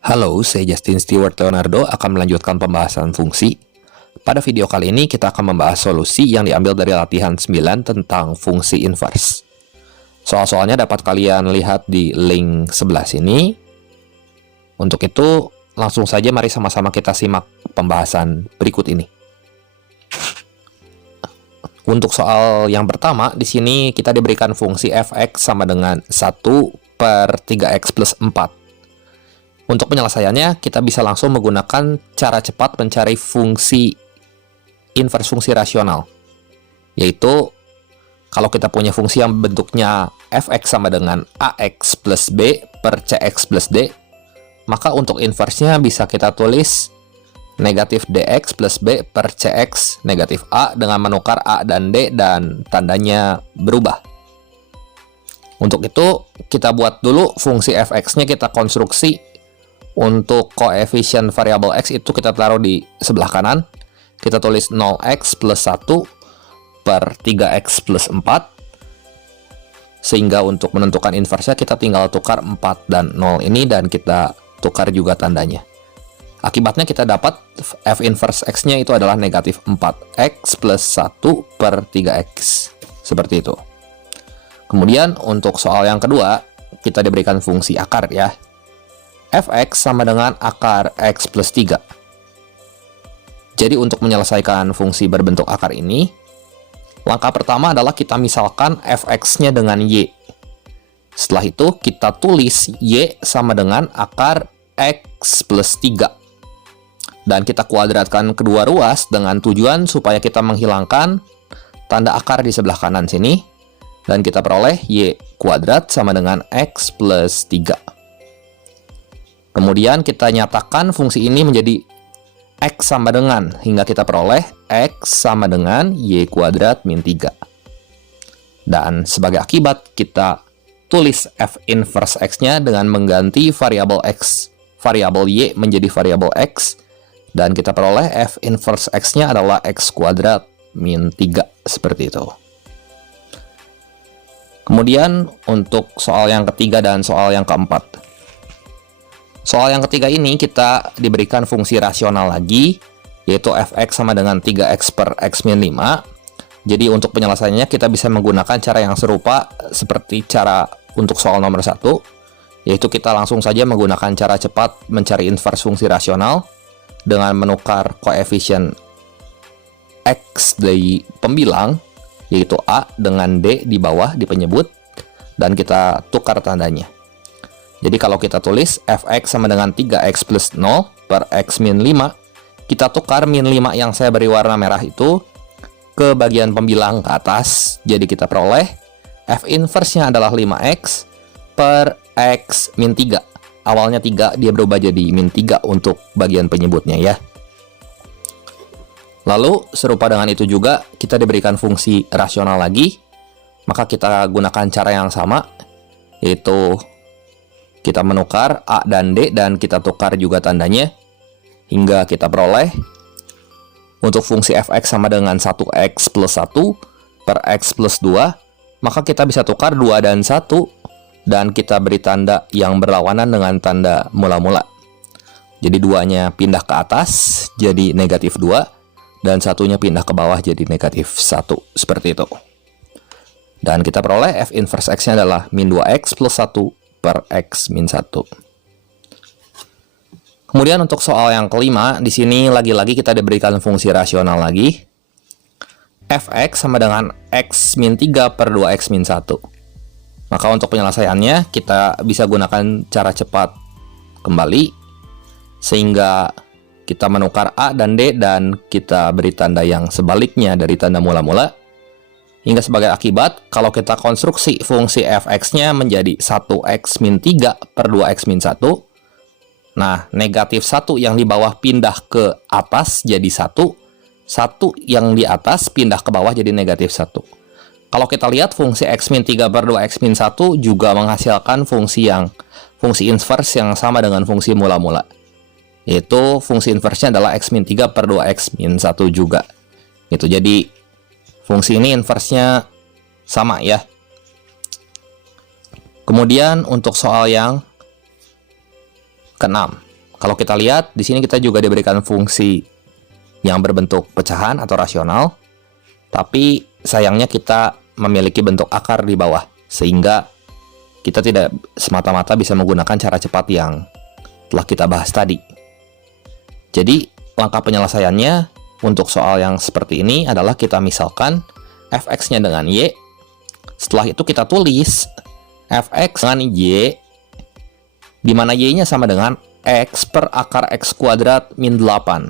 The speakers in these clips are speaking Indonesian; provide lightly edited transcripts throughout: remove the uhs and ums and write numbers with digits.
Halo, saya Justin Stewart Leonardo akan melanjutkan pembahasan fungsi. Pada video kali ini kita akan membahas solusi yang diambil dari latihan 9 tentang fungsi inverse. Soal-soalnya dapat kalian lihat di link sebelah sini. Untuk itu, langsung saja mari sama-sama kita simak pembahasan berikut ini. Untuk soal yang pertama, di sini kita diberikan fungsi fx sama dengan 1/3x plus 4. Untuk penyelesaiannya, kita bisa langsung menggunakan cara cepat mencari fungsi inverse fungsi rasional. Yaitu, kalau kita punya fungsi yang bentuknya fx sama dengan ax plus b per cx plus d, maka untuk inverse-nya bisa kita tulis negatif dx plus b per cx negatif a dengan menukar a dan d dan tandanya berubah. Untuk itu, kita buat dulu fungsi fx-nya kita konstruksi. Untuk koefisien variabel x itu kita taruh di sebelah kanan. Kita tulis 0x plus 1 per 3x plus 4. Sehingga untuk menentukan inverse-nya kita tinggal tukar 4 dan 0 ini dan kita tukar juga tandanya. Akibatnya kita dapat f inverse x-nya itu adalah negatif 4x plus 1 per 3x. Seperti itu. Kemudian untuk soal yang kedua, kita diberikan fungsi akar ya. Fx sama dengan akar x plus 3. Jadi untuk menyelesaikan fungsi berbentuk akar ini, langkah pertama adalah kita misalkan fx-nya dengan y. Setelah itu kita tulis y sama dengan akar x plus 3. Dan kita kuadratkan kedua ruas dengan tujuan supaya kita menghilangkan tanda akar di sebelah kanan sini. Dan kita peroleh y kuadrat sama dengan x plus 3. Kemudian kita nyatakan fungsi ini menjadi x sama dengan, hingga kita peroleh x sama dengan y kuadrat min 3. Dan sebagai akibat, kita tulis f inverse x-nya dengan mengganti variabel y menjadi variabel x. Dan kita peroleh f inverse x-nya adalah x kuadrat min 3, seperti itu. Kemudian untuk soal yang ketiga dan soal yang keempat. Soal yang ketiga ini kita diberikan fungsi rasional lagi, yaitu fx sama dengan 3x per x min 5. Jadi untuk penyelesaiannya kita bisa menggunakan cara yang serupa seperti cara untuk soal nomor 1, yaitu kita langsung saja menggunakan cara cepat mencari inverse fungsi rasional dengan menukar koefisien x dari pembilang, yaitu a dengan d di bawah di penyebut, dan kita tukar tandanya. Jadi kalau kita tulis fx sama dengan 3x plus 0 per x min 5, kita tukar min 5 yang saya beri warna merah itu ke bagian pembilang ke atas. Jadi kita peroleh f inverse-nya adalah 5x per x min 3. Awalnya 3, dia berubah jadi min 3 untuk bagian penyebutnya ya. Lalu serupa dengan itu juga kita diberikan fungsi rasional lagi. Maka kita gunakan cara yang sama, yaitu kita menukar a dan d dan kita tukar juga tandanya hingga kita peroleh untuk fungsi fx sama dengan 1x plus 1 per x plus 2, maka kita bisa tukar 2 dan 1 dan kita beri tanda yang berlawanan dengan tanda mula-mula. Jadi 2-nya pindah ke atas jadi negatif 2 dan 1-nya pindah ke bawah jadi negatif 1, seperti itu. Dan kita peroleh f inverse x-nya adalah min 2x plus 1 per x min 1. Kemudian untuk soal yang kelima, di sini lagi-lagi kita diberikan fungsi rasional lagi. Fx sama dengan x min 3 per 2x min 1. Maka untuk penyelesaiannya, kita bisa gunakan cara cepat kembali, sehingga kita menukar a dan d dan kita beri tanda yang sebaliknya dari tanda mula-mula. Hingga sebagai akibat, kalau kita konstruksi fungsi fx-nya menjadi 1x min 3 per 2x min 1, nah, negatif 1 yang di bawah pindah ke atas jadi 1 yang di atas pindah ke bawah jadi negatif 1. Kalau kita lihat fungsi x min 3 per 2x min 1 juga menghasilkan fungsi inverse yang sama dengan fungsi mula-mula. Yaitu fungsi inverse-nya adalah x min 3 per 2x min 1 juga. Itu jadi fungsi ini inverse-nya sama ya. Kemudian untuk soal yang keenam. Kalau kita lihat, di sini kita juga diberikan fungsi yang berbentuk pecahan atau rasional, tapi sayangnya kita memiliki bentuk akar di bawah, sehingga kita tidak semata-mata bisa menggunakan cara cepat yang telah kita bahas tadi. Jadi, langkah penyelesaiannya untuk soal yang seperti ini adalah kita misalkan fx-nya dengan y. Setelah itu kita tulis fx dengan y, di mana y-nya sama dengan x per akar x kuadrat min 8.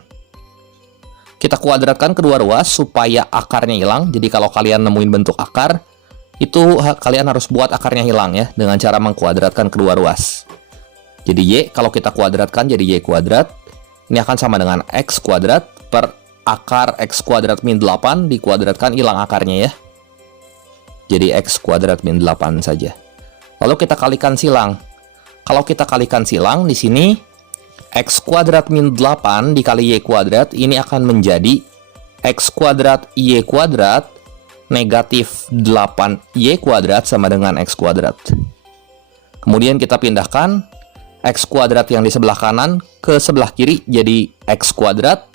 Kita kuadratkan kedua ruas supaya akarnya hilang. Jadi kalau kalian nemuin bentuk akar, itu kalian harus buat akarnya hilang ya, dengan cara mengkuadratkan kedua ruas. Jadi y, kalau kita kuadratkan jadi y kuadrat, ini akan sama dengan x kuadrat per akar x kuadrat min 8 dikuadratkan, hilang akarnya ya. Jadi x kuadrat min 8 saja. Lalu kita kalikan silang. Kalau kita kalikan silang di sini, x kuadrat min 8 dikali y kuadrat, ini akan menjadi x kuadrat y kuadrat negatif 8y kuadrat sama dengan x kuadrat. Kemudian kita pindahkan x kuadrat yang di sebelah kanan ke sebelah kiri, jadi x kuadrat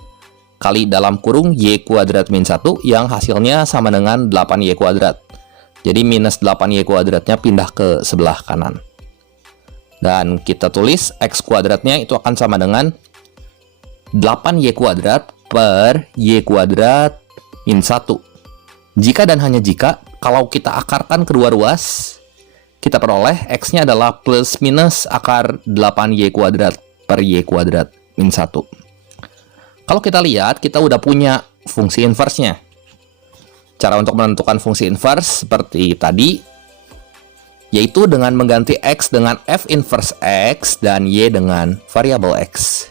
kali dalam kurung y kuadrat min 1 yang hasilnya sama dengan 8y kuadrat. Jadi minus 8y kuadratnya pindah ke sebelah kanan. Dan kita tulis x kuadratnya itu akan sama dengan 8y kuadrat per y kuadrat min 1. Jika dan hanya jika, kalau kita akarkan kedua ruas, kita peroleh x-nya adalah plus minus akar 8y kuadrat per y kuadrat min 1. Kalau kita lihat, kita udah punya fungsi inverse-nya. Cara untuk menentukan fungsi inverse seperti tadi, yaitu dengan mengganti x dengan f inverse x dan y dengan variabel x.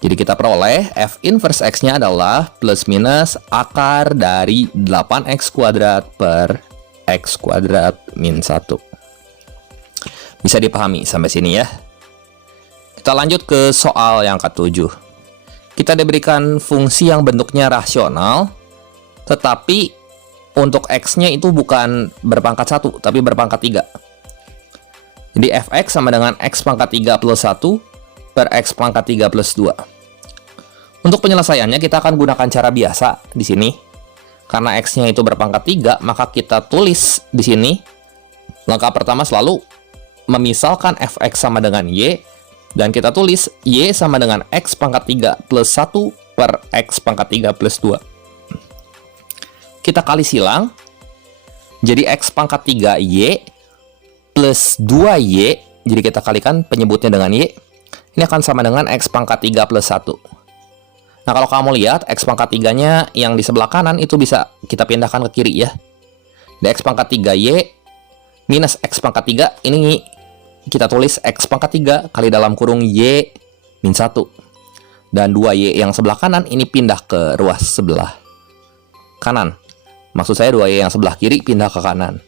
Jadi kita peroleh f inverse x-nya adalah plus minus akar dari 8x kuadrat per x kuadrat min 1. Bisa dipahami sampai sini ya. Kita lanjut ke soal yang ke-7. Kita diberikan fungsi yang bentuknya rasional, tetapi untuk x-nya itu bukan berpangkat 1, tapi berpangkat 3. Jadi fx sama dengan x pangkat 3 plus 1 per x pangkat 3 plus 2. Untuk penyelesaiannya kita akan gunakan cara biasa di sini. Karena x-nya itu berpangkat 3, maka kita tulis di sini. Langkah pertama selalu memisalkan fx sama dengan y, dan kita tulis y sama dengan x pangkat 3 plus 1 per x pangkat 3 plus 2. Kita kali silang, jadi x pangkat 3y plus 2y, jadi kita kalikan penyebutnya dengan y, ini akan sama dengan x pangkat 3 plus 1. Nah, kalau kamu lihat, x pangkat 3-nya yang di sebelah kanan itu bisa kita pindahkan ke kiri ya. Di x pangkat 3y minus x pangkat 3, ini kita tulis x pangkat 3 kali dalam kurung y min 1. Dan 2y yang sebelah kanan ini pindah ke ruas sebelah kanan. Maksud saya 2y yang sebelah kiri pindah ke kanan.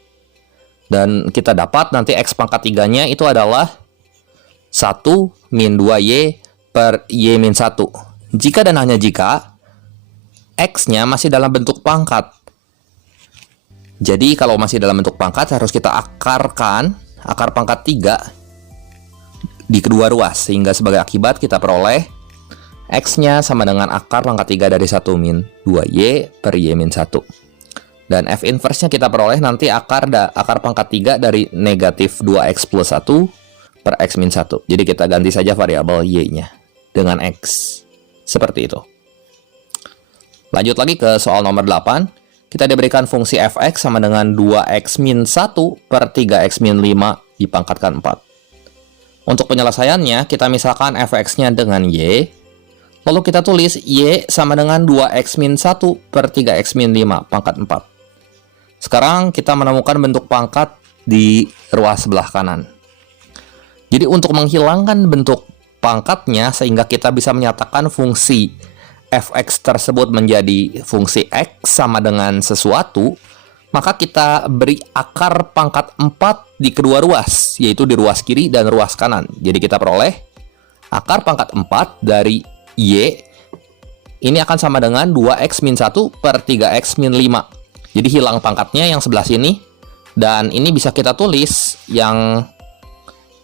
Dan kita dapat nanti x pangkat 3-nya itu adalah 1 min 2y per y min 1. Jika dan hanya jika x-nya masih dalam bentuk pangkat. Jadi kalau masih dalam bentuk pangkat harus kita akarkan akar pangkat 3 di kedua ruas. Sehingga sebagai akibat kita peroleh x-nya sama dengan akar pangkat 3 dari 1 min 2y per y min 1. Dan f inverse-nya kita peroleh nanti akar pangkat 3 dari negatif 2x plus 1 per x min 1. Jadi kita ganti saja variabel y-nya dengan x. Seperti itu. Lanjut lagi ke soal nomor 8. Kita diberikan fungsi fx sama dengan 2x min 1 per 3x min 5 dipangkatkan 4. Untuk penyelesaiannya, kita misalkan fx-nya dengan y. Lalu kita tulis y sama dengan 2x min 1 per 3x min 5 pangkat 4. Sekarang kita menemukan bentuk pangkat di ruas sebelah kanan. Jadi untuk menghilangkan bentuk pangkatnya sehingga kita bisa menyatakan fungsi fx tersebut menjadi fungsi x sama dengan sesuatu, maka kita beri akar pangkat 4 di kedua ruas, yaitu di ruas kiri dan ruas kanan. Jadi kita peroleh akar pangkat 4 dari y, ini akan sama dengan 2x min 1 per 3x min 5. Jadi hilang pangkatnya yang sebelah sini, dan ini bisa kita tulis yang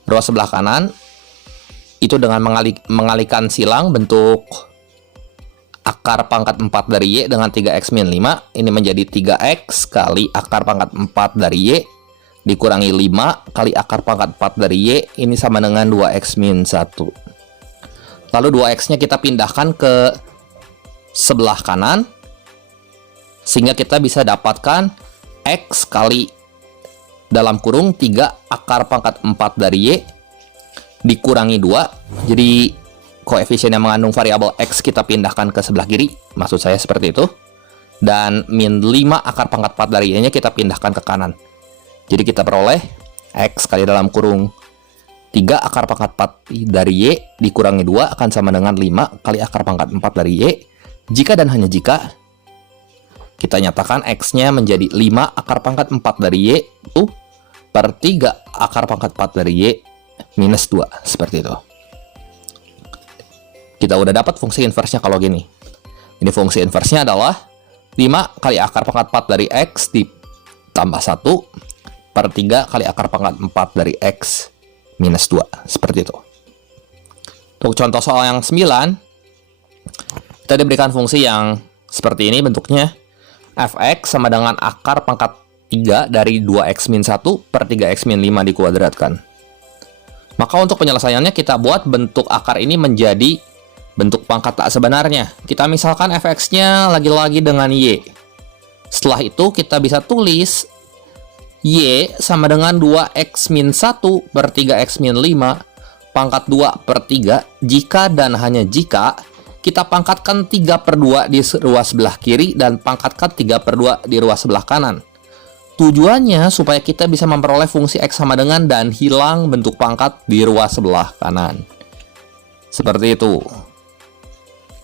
ruas sebelah kanan itu dengan mengalihkan silang bentuk akar pangkat 4 dari Y dengan 3X min 5. Ini menjadi 3X kali akar pangkat 4 dari Y dikurangi 5 kali akar pangkat 4 dari Y. Ini sama dengan 2X min 1. Lalu 2X-nya kita pindahkan ke sebelah kanan, sehingga kita bisa dapatkan X kali dalam kurung 3 akar pangkat 4 dari Y dikurangi 2. Jadi koefisien yang mengandung variabel X kita pindahkan ke sebelah kiri, maksud saya seperti itu. Dan min 5 akar pangkat 4 dari Y nya kita pindahkan ke kanan. Jadi kita peroleh X kali dalam kurung 3 akar pangkat 4 dari Y dikurangi 2 akan sama dengan 5 kali akar pangkat 4 dari Y. Jika dan hanya jika kita nyatakan X-nya menjadi 5 akar pangkat 4 dari Y itu per 3 akar pangkat 4 dari Y minus 2. Seperti itu. Kita udah dapat fungsi inversenya kalau gini. Ini fungsi inversenya adalah 5 kali akar pangkat 4 dari X ditambah 1 per 3 kali akar pangkat 4 dari X minus 2. Seperti itu. Untuk contoh soal yang 9, kita diberikan fungsi yang seperti ini bentuknya. Fx sama dengan akar pangkat 3 dari 2x min 1 per 3x min 5 dikuadratkan. Maka untuk penyelesaiannya kita buat bentuk akar ini menjadi bentuk pangkat tak sebenarnya. Kita misalkan fx-nya lagi-lagi dengan y. Setelah itu kita bisa tulis y sama dengan 2x min 1 per 3x min 5 pangkat 2 per 3 jika dan hanya jika kita pangkatkan 3 per 2 di ruas sebelah kiri dan pangkatkan 3 per 2 di ruas sebelah kanan. Tujuannya supaya kita bisa memperoleh fungsi X sama dengan dan hilang bentuk pangkat di ruas sebelah kanan. Seperti itu.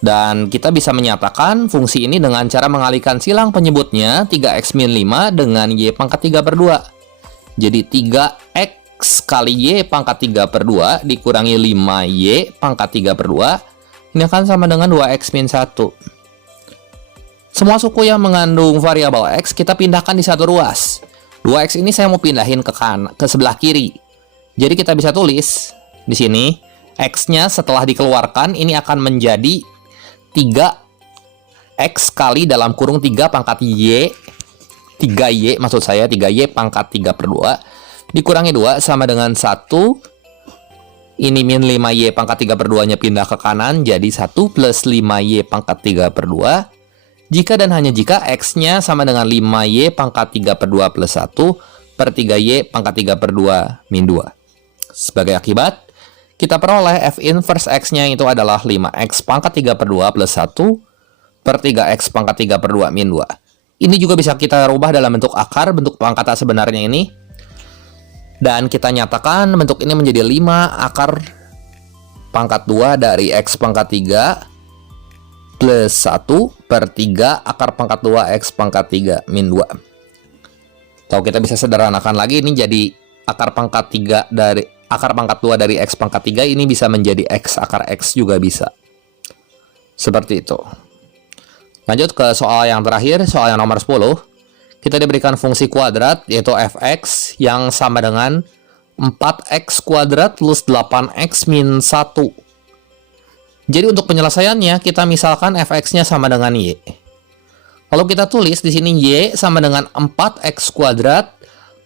Dan kita bisa menyatakan fungsi ini dengan cara mengalihkan silang penyebutnya 3X min 5 dengan Y pangkat 3 per 2. Jadi 3X kali Y pangkat 3 per 2 dikurangi 5Y pangkat 3 per 2. Ini akan sama dengan 2x min 1. Semua suku yang mengandung variabel x kita pindahkan di satu ruas. 2x ini saya mau pindahin ke sebelah kiri. Jadi kita bisa tulis di sini x-nya setelah dikeluarkan ini akan menjadi 3x kali dalam kurung 3 pangkat y 3y maksud saya 3y pangkat 3 per 2 dikurangi 2 sama dengan 1. Ini min 5y pangkat 3 per 2-nya pindah ke kanan, jadi 1 plus 5y pangkat 3 per 2. Jika dan hanya jika x-nya sama dengan 5y pangkat 3 per 2 plus 1 per 3y pangkat 3 per 2 min 2. Sebagai akibat, kita peroleh f inverse x-nya itu adalah 5x pangkat 3 per 2 plus 1 per 3x pangkat 3 per 2 min 2. Ini juga bisa kita rubah dalam bentuk akar, bentuk pangkat sebenarnya ini. Dan kita nyatakan bentuk ini menjadi 5 akar pangkat 2 dari x pangkat 3 plus 1 per 3 akar pangkat 2 x pangkat 3 min 2. Atau kita bisa sederhanakan lagi, ini jadi akar pangkat 3 dari akar pangkat 2 dari x pangkat 3 ini bisa menjadi x akar x juga bisa. Seperti itu. Lanjut ke soal yang terakhir, soal yang nomor 10. Kita diberikan fungsi kuadrat, yaitu fx, yang sama dengan 4x kuadrat plus 8x min 1. Jadi untuk penyelesaiannya, kita misalkan fx-nya sama dengan y. Lalu kita tulis di sini y sama dengan 4x kuadrat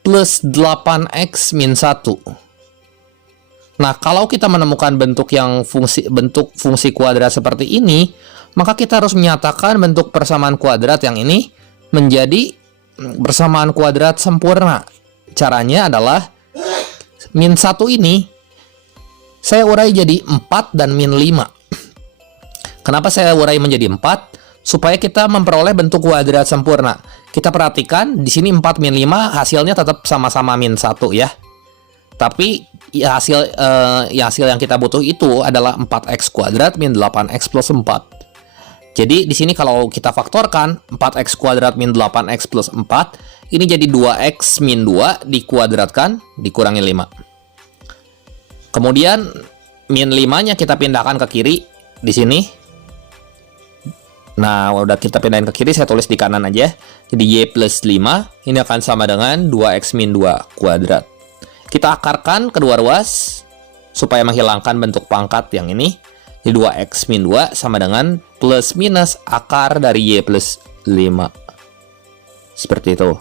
plus 8x min 1. Nah, kalau kita menemukan bentuk fungsi kuadrat seperti ini, maka kita harus menyatakan bentuk persamaan kuadrat yang ini menjadi persamaan kuadrat sempurna. Caranya adalah min 1 ini saya urai jadi 4 dan min 5. Kenapa saya urai menjadi 4? Supaya kita memperoleh bentuk kuadrat sempurna. Kita perhatikan di sini 4 min 5 hasilnya tetap sama-sama min 1 ya. Tapi hasil yang kita butuh itu adalah 4x kuadrat min 8x plus 4. Jadi di sini kalau kita faktorkan 4x kuadrat min 8x plus 4, ini jadi 2x min 2 dikuadratkan dikurangi 5. Kemudian min 5-nya kita pindahkan ke kiri di sini. Nah, udah kita pindahin ke kiri, saya tulis di kanan aja. Jadi y plus 5 ini akan sama dengan 2x min 2 kuadrat. Kita akarkan kedua ruas. supaya menghilangkan bentuk pangkat yang ini. Jadi 2x min 2 sama dengan plus minus akar dari y plus 5. Seperti itu.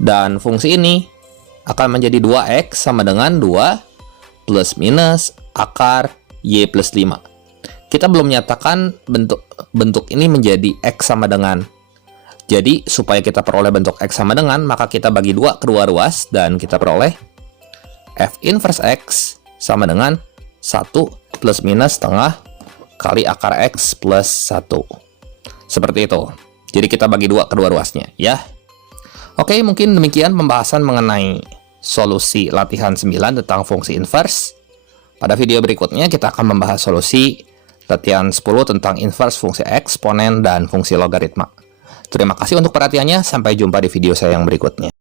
Dan fungsi ini akan menjadi 2x sama dengan 2 plus minus akar y plus 5. Kita belum menyatakan bentuk ini menjadi x sama dengan. Jadi, supaya kita peroleh bentuk x sama dengan, maka kita bagi 2 kedua ruas, dan kita peroleh f inverse x sama dengan 1 plus minus setengah kali akar x plus 1. Seperti itu. Jadi, kita bagi 2 kedua ruasnya, ya. Oke, mungkin demikian pembahasan mengenai solusi latihan 9 tentang fungsi inverse. Pada video berikutnya, kita akan membahas solusi latihan 10 tentang inverse fungsi eksponen dan fungsi logaritma. Terima kasih untuk perhatiannya, sampai jumpa di video saya yang berikutnya.